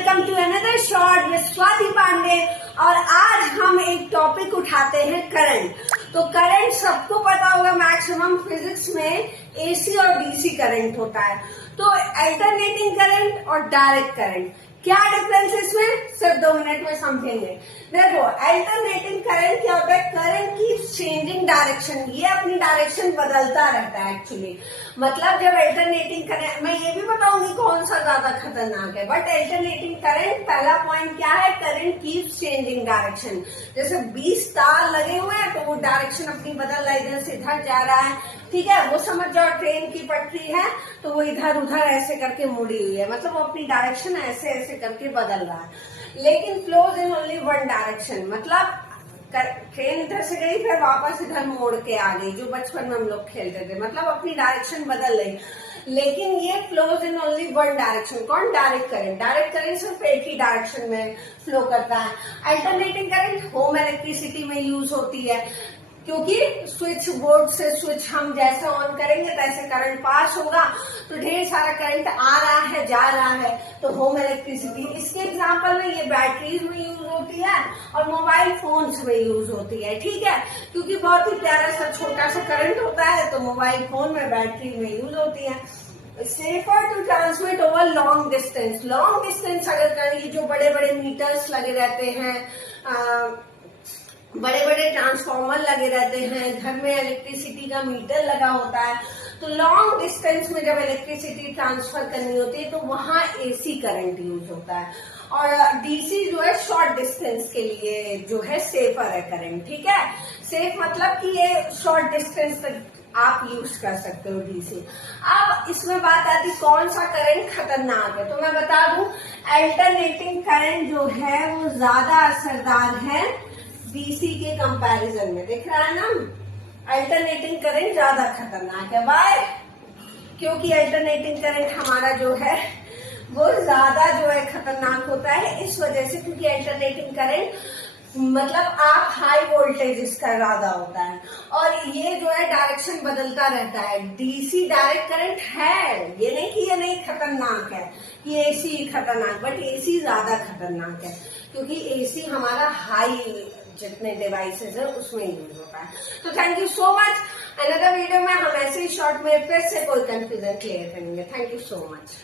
Welcome to another short with Swati Pandey. और आज हम एक टॉपिक उठाते हैं करंट। तो करंट सबको पता होगा, मैक्सिमम फिजिक्स में एसी और डीसी करंट होता है। तो अल्टरनेटिंग करंट और डायरेक्ट करंट, क्या डिफरेंस है इसमें, सिर्फ 2 मिनट में समझेंगे। देखो, अल्टरनेटिंग करंट क्या होता है, करंट की चेंजिंग डायरेक्शन, ये अपनी डायरेक्शन बदलता रहता है एक्चुअली। मतलब जब अल्टरनेटिंग करंट, मैं ये भी बताऊंगी कौन सा ज्यादा खतरनाक है, बट अल्टरनेटिंग करंट पहला पॉइंट क्या है, करंट कीप्स चेंजिंग डायरेक्शन। जैसे 20 तार लगे हुए हैं तो वो डायरेक्शन अपनी बदल रहा है, इधर से इधर जा रहा है, ठीक है। वो समझ जाओ ट्रेन की पटरी है तो वो इधर उधर ऐसे करके मुड़ी हुई है, मतलब वो अपनी डायरेक्शन ऐसे ऐसे करके बदल रहा है। लेकिन flows in only one direction, मतलब ट्रेन इधर से गई फिर वापस इधर मोड़ के आ गई, जो बचपन में हम लोग खेलते थे, मतलब अपनी डायरेक्शन बदल रही। लेकिन ये flows in only one direction. कौन, डायरेक्ट करंट। डायरेक्ट करंट सिर्फ एक ही डायरेक्शन में फ्लो करता है। अल्टरनेटिंग करंट होम इलेक्ट्रिसिटी में यूज होती है, क्योंकि स्विच बोर्ड से स्विच हम जैसे ऑन करेंगे तैसे करंट पास होगा, तो ढेर सारा करंट आ रहा है जा रहा है, तो होम इलेक्ट्रिसिटी। इसके एग्जांपल में ये बैटरीज में यूज होती है और मोबाइल फोन्स में यूज होती है, ठीक है। क्योंकि बहुत ही प्यारा सा छोटा सा करंट होता है, तो मोबाइल फोन में बैटरी में यूज होती है। Safer to transmit over long distance. Long distance अगर करेंगे, जो बड़े बड़े मीटर्स लगे रहते हैं, बड़े बड़े ट्रांसफार्मर लगे रहते हैं, घर में इलेक्ट्रिसिटी का मीटर लगा होता है, तो लॉन्ग डिस्टेंस में जब इलेक्ट्रिसिटी ट्रांसफर करनी होती है तो वहां एसी करंट यूज होता है। और डीसी जो है शॉर्ट डिस्टेंस के लिए जो है सेफर है करंट, ठीक है। सेफ मतलब कि ये शॉर्ट डिस्टेंस तक आप यूज कर सकते हो डीसी। अब इसमें बात आती कौन सा करंट खतरनाक है, तो मैं बता दूं, अल्टरनेटिंग करंट जो है वो ज्यादा असरदार है डीसी के कंपैरिजन में। दिख रहा है ना, अल्टरनेटिंग करंट ज्यादा खतरनाक है। वाई? क्योंकि अल्टरनेटिंग करंट हमारा जो है वो ज्यादा जो है खतरनाक होता है, इस वजह से क्योंकि अल्टरनेटिंग करंट मतलब आप हाई वोल्टेज इसका ज्यादा होता है और ये जो है डायरेक्शन बदलता रहता है। डीसी डायरेक्ट करंट है, ये नहीं कि ये नहीं खतरनाक है, ये एसी खतरनाक, बट एसी ज्यादा खतरनाक है क्योंकि एसी हमारा हाई जितने डिवाइसेस है उसमें यूज होता है। तो thank you so much. Another video में हम ऐसे ही शॉर्ट में फिर से कोई कंफ्यूजन क्लियर करेंगे। Thank you so much.